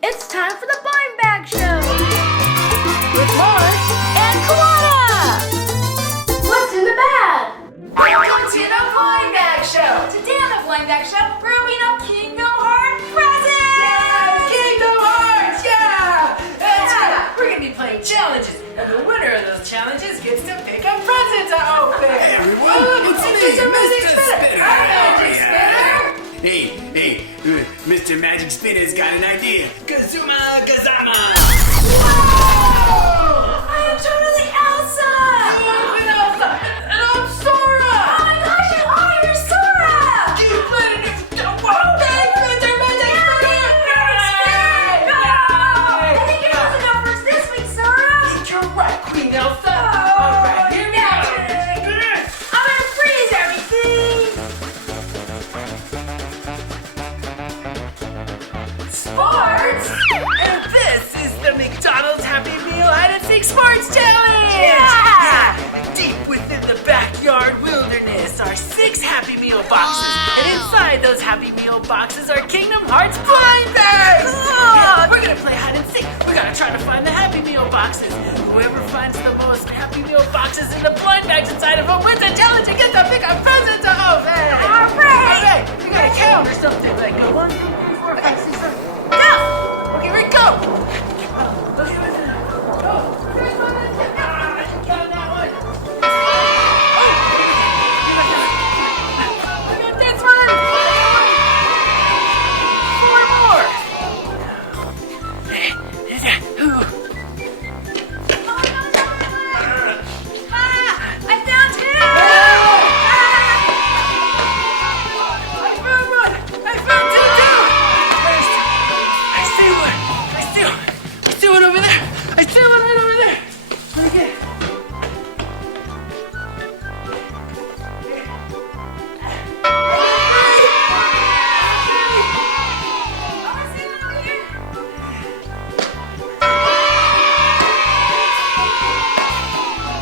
It's time for the Blind Bag Show with Mars and Koana. What's in the bag? Welcome to the Blind Bag Show. Today on the Blind Bag Show, we're opening up Kingdom Hearts presents. Yeah, Kingdom Hearts, yeah. That's right. We're gonna be playing challenges, and the winner of those challenges gets to pick a present to open. Hey everyone, it's me, Mr. Spinner. Hi, Magic Spinner. Hey, Mr. Magic Spinner's got an idea. Kazuma Kazama! Whoa! I am totally Elsa! I'm Elsa! And I'm Sora! Oh my gosh, you are! You're Sora! Keyblade is... Whoa! Thanks, Mr. Magic Spinner! Go! I think you're supposed to go first this week, Sora! You're right, Queen Elsa! Alright, here we go! I'm gonna freeze everything! Sports! And this is the McDonald's Happy Meal Hide and Seek Sports Challenge! Yeah! Deep within the backyard wilderness are 6 Happy Meal boxes. And inside those Happy Meal boxes are Kingdom Hearts blind bags! Yeah, we're gonna play hide and seek. We gotta try to find the Happy Meal boxes. Whoever finds the most Happy Meal boxes in the blind bags inside of them wins the challenge and gets to pick a present to open! Alright! We gotta count or something. Like go 1, 2, 3, 4, 5, 6, 7. Go! Okay, here we go! Okay, wait a minute. Go! First one, I can count that one. I got this one! 4 more! I found 2! I found 2 too! I see one over there! I see one right over there! Okay.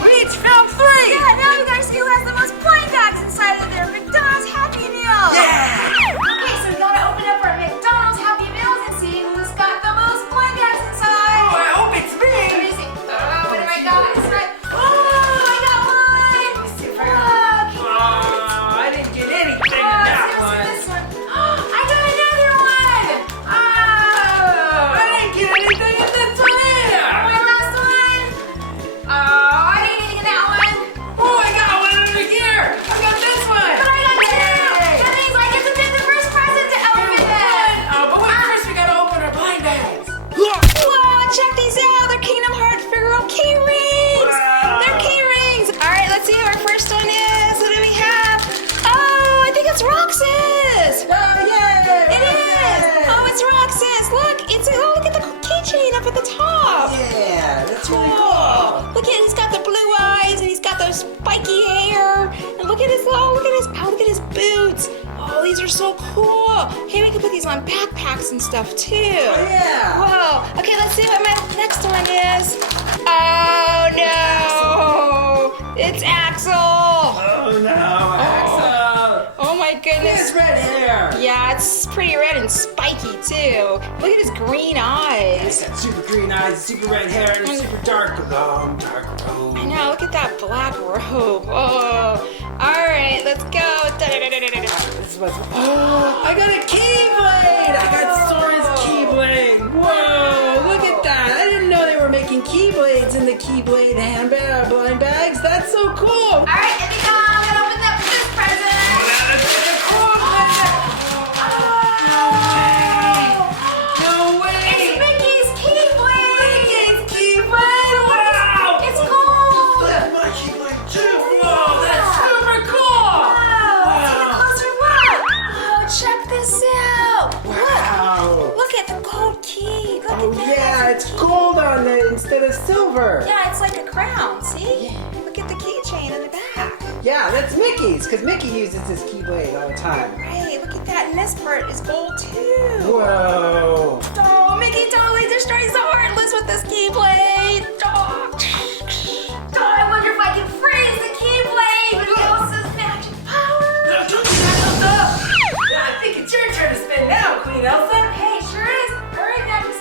We each found 3! Yeah, now we gotta see who has the most blind bags inside of their McDonald's Happy Meal. Yeah! Okay, so we gotta open up our McDonald's Happy Meals and see who's got the most blind bags inside. Oh, I hope it's Let me! me see. What do I got? Oh, I got one. Okay. Oh, I didn't get anything in Oh, that let's one. see this one. I got another one. I didn't get anything in this one either. My last one. I didn't get that one. Oh, I got one over here. I got this one. But I got 2. Yay. That means I get to pick the first present to open then. But wait, first we gotta open our blind bags. Whoa, check these out. They're Kingdom Hearts Figural Keyrings. Wow. They're Keyrings. All right, let's see who our first one is. What do we have? Oh, I think it's Roxas. Oh, yay! It is. Oh, it's Roxas. Look at the keychain up at the top. Yeah, that's really Oh, look at he's got the blue eyes and he's got those spiky hair. And look at his look at his boots. Oh, these are so cool. Hey, we can put these on backpacks and stuff too. Yeah. Whoa. Okay, let's see what my next one is. Oh no. It's Axel. Oh no, Axel! Oh my goodness. His red hair! Yeah, it's pretty red and spiky too. Look at his green eyes. He's got super green eyes, super red hair, and super dark robe. I know, look at that black robe. Oh. Alright, let's go. This is what's... Oh, I got a Keyblade! I got Sora's Keyblade! Whoa, look at that! I didn't know they were making Keyblades in the Keyblade handbag blind bags. That's so cool! Alright, here we go. I'm gonna open up this present. No way! It's Mickey's Keyblade! Mickey's Keyblade! Wow! It's gold! That's my Keyblade too! Whoa, that's super cool! Let's get a closer look. Oh, check this out. Wow! Look at the gold key. Look Oh at that. yeah, it's gold on it instead of silver. Yeah, it's like a crown. See? Look at the keychain in the back. Yeah, that's Mickey's, because Mickey uses his Keyblade all the time. Right, look at that. And this part is gold too. Whoa! Oh, Mickey totally destroys the Heartless with this Keyblade. Oh, I wonder if I can freeze the Keyblade with Elsa's magic power. I think it's your turn to spin now, Queen Elsa. Hey, sure is. All right, Magic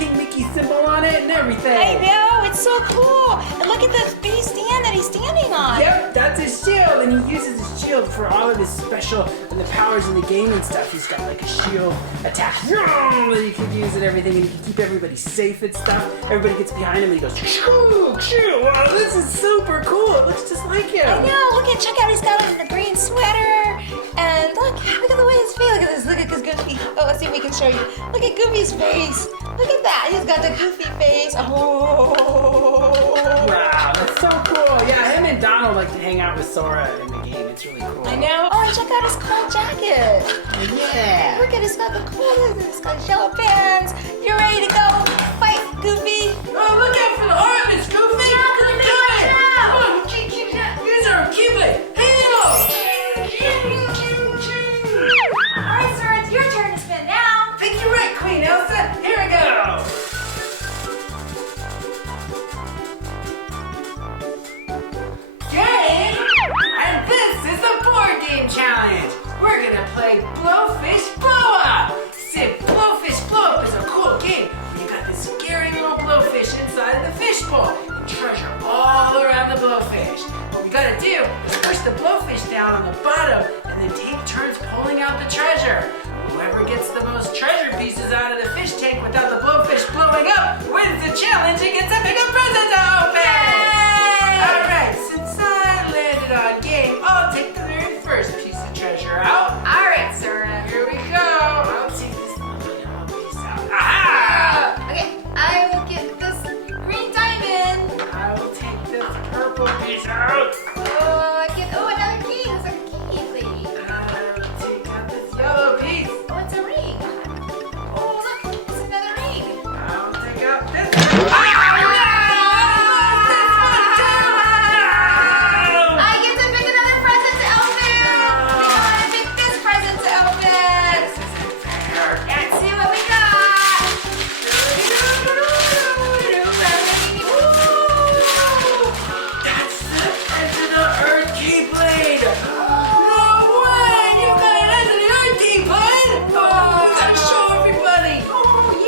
King Mickey symbol on it and everything. I know, it's so cool. And look at the base stand that he's standing on. Yep, that's his shield, and he uses his shield for all of his special and the powers in the game and stuff. He's got like a shield attack that you can use and everything, and he can keep everybody safe and stuff. Everybody gets behind him and he goes, shoo, shoo. Wow, this is super cool. It looks just like him. I know, check out, he's got on the green sweater. And look at the way his face, look at this, look at this Goofy. Oh, let's see if we can show you. Look at Goofy's face. Look at that, he's got the Goofy face. Oh. Wow, that's so cool. Yeah, him and Donald like to hang out with Sora in the game. It's really cool. I know. Oh, and check out his cool jacket. Yeah. Look at, it's got the coolest, it's got yellow pants. You ready to go fight, Goofy? Oh, look out for the harvest, Goofy! Yeah, Goofy, watch out! Come on, use our Keyblade! Halo! Alright, Sora, it's your turn to spin now. Think you're right, Queen Elsa. Here we go. Game! And this is the board game challenge. We're gonna play Blowfish Blow Up. Sid, Blowfish Blow Up is a cool game. You got this scary little blowfish inside of the fishbowl and treasure all around the blowfish. What we gotta do is push the blowfish down on the bottom and then take turns pulling out the treasure. Whoever gets the most treasure pieces out of the fish tank without the blowfish blowing up wins the challenge and gets a big present to open! Alright, since I landed on game, I'll take the very first piece of treasure out. Alright, Sora. Here we go. I'll take this little yellow piece out. Aha! Okay, I will get this green diamond. I will take this purple piece out. Oh, I get, another key. There's a key, please. I will take out this yellow piece. Oh, it's a ring. Oh, look, it's another ring. I'll take out this. I get to pick another present to open. Come on and pick this present to open. Let's see what we got. That's the End of the Earth Keyblade! No way! You got an End of the Earth Keyblade! Oh, you gotta show everybody! Oh,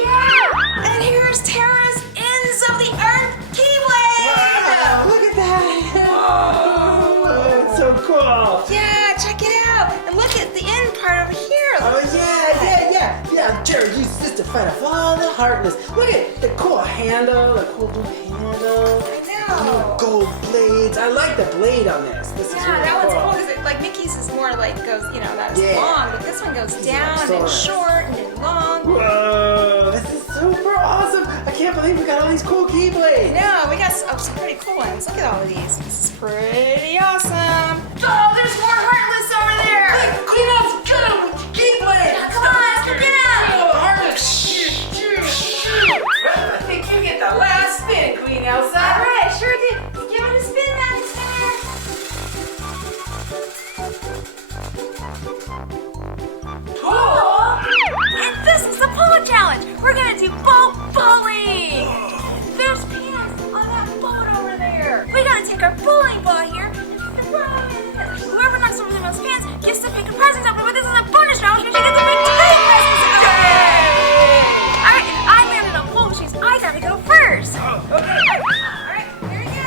yeah. And here's Terra's Ends of the Earth Keyblade. Wow, look at that. Oh, it's so cool. Yeah, check it out. And look at the end part over here. Oh, yeah, Jerry uses this to fight off all the heartless. Look at the cool handle, the cool blue handle. I know. Gold blades. I like the blade on this. This is Yeah, really that one's cool. cool because like Mickey's is more like goes, not as Yeah. long, but this one goes down and Sora. short and then long. Whoa, this is super awesome. I can't believe we got all these cool keyblades. No, we got some pretty cool ones. Look at all of these. This is pretty awesome. Oh, there's more heartless over there. Hey, Queen Elsa, get him with the Keyblade! Come on, let's go get him. Oh, harvest! Well, I think you get the last spin, Queen Elsa. All right, sure did. Give it a spin, Magic Spinner. Cool! And this is the polo challenge. We're gonna do boat bowling. There's pins on that boat over there. We gotta take our bowling ball here and throw it in. Whoever knocks over the most pins gets to pick a present up. But this is a bonus round, which means you get to pick 2 presents up. All right, I landed on pole, which means I gotta go first. Okay. All right, here we go.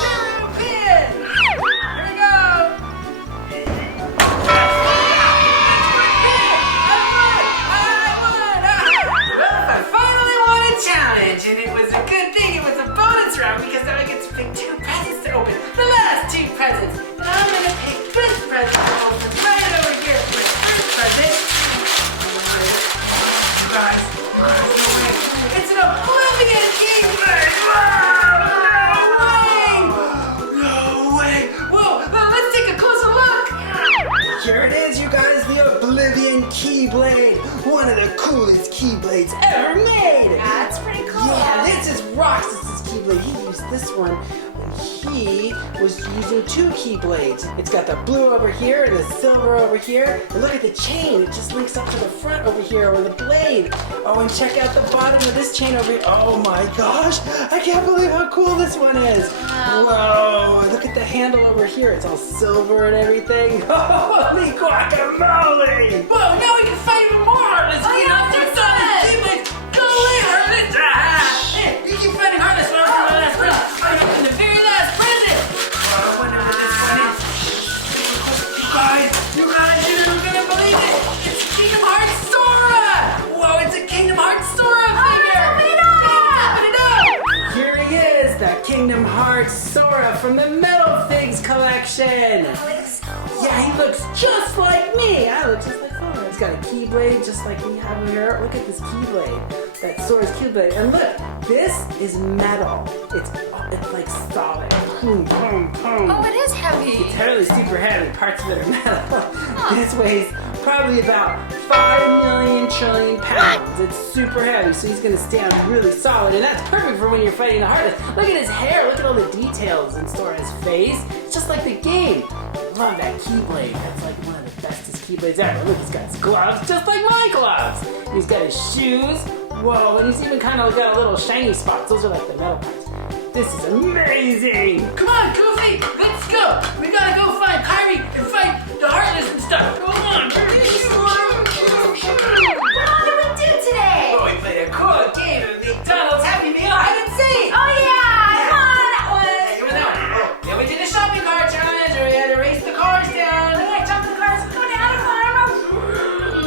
Zero pin! Here we go! Well, I finally won a challenge, and it was a good thing it was a bonus round because now I get to pick 2 presents to open. The last 2 presents. And I'm gonna pick this present to open right over here for my first present. Guys, it's an Oblivion Keyblade! No way! Whoa, let's take a closer look! Here it is, you guys, the Oblivion Keyblade. One of the coolest Keyblades ever made. That's pretty cool. Yeah, this is Roxas' Keyblade. He used this one when he was using 2 Keyblades. It's got the blue over here and the silver over here. And look at the chain. It just links up to the front over here with the blade. Oh, and check out the bottom of this chain over here. Oh my gosh, I can't believe how cool this one is. Whoa, look at the handle over over here. It's all silver and everything. Holy guacamole! Whoa, now we can fight even more Heartless. Oh, yeah, let's do it. Go away, Heartless! Hey, you keep fighting Heartless for the last present. I'm in the very last present. Oh, I wonder what this one is. You guys, you're not gonna believe it. It's Kingdom Hearts Sora. Whoa, it's a Kingdom Hearts Sora figure. Open it up. Here he is, the Kingdom Hearts Sora from the Metalfigs collection. Yeah, he looks just like me. I look just like Sora. He's got a Keyblade just like we have here. Look at this Keyblade. That's Sora's Keyblade. And look, this is metal. It's like solid. Boom, boom, boom. Oh, it is heavy. It's really super heavy. Parts of it are metal. This weighs probably about 5 million trillion pounds. It's super heavy, so he's gonna stand really solid, and that's perfect for when you're fighting the Heartless. Look at his hair. Look at all the details in Sora's face. It's just like the game. Love that Keyblade. That's like one of the bestest Keyblades ever. Look, he's got his gloves, just like my gloves. He's got his shoes. Whoa, and he's even kind of got a little shiny spots. Those are like the metal parts. This is amazing. Come on, Goofy, let's go. We gotta go find Keyring and fight the Heartless and stuff. Go on. What all did we do today? Oh, we played a cool game of McDonald's Happy Meal Hide and Seek. Oh yeah, come on, that one. Hey, you were that one. Oh, then we did a shopping cart challenge where we had to race the cars down. Yeah, jump in the cars and go down and climb.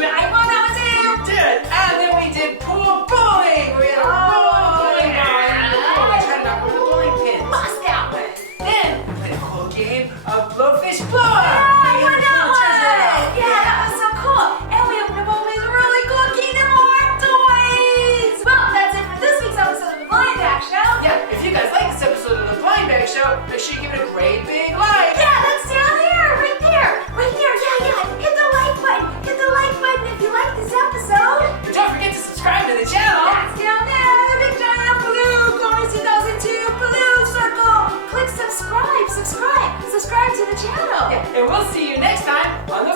I won that one too. Did. And then we did pool bowling. We had a bowling ball and a bowling. Tried to knock over the bowling pins. Lost that one. Then we played a cool game of blowfish blow. I won that one. Yeah, that was so cool. And we opened up all these really cool Kingdom Hearts toys. Well, that's it for this week's episode of the Blind Bag Show. Yeah, if you guys like this episode of the Blind Bag Show, make sure you give it a great big like. Yeah, that's down here, right there. Right there, yeah. Hit the like button. Hit the like button if you like this episode. And don't forget to subscribe to the channel. That's down there, the big giant blue Konas2002 blue circle. Click subscribe to the channel. And we'll see you next time on the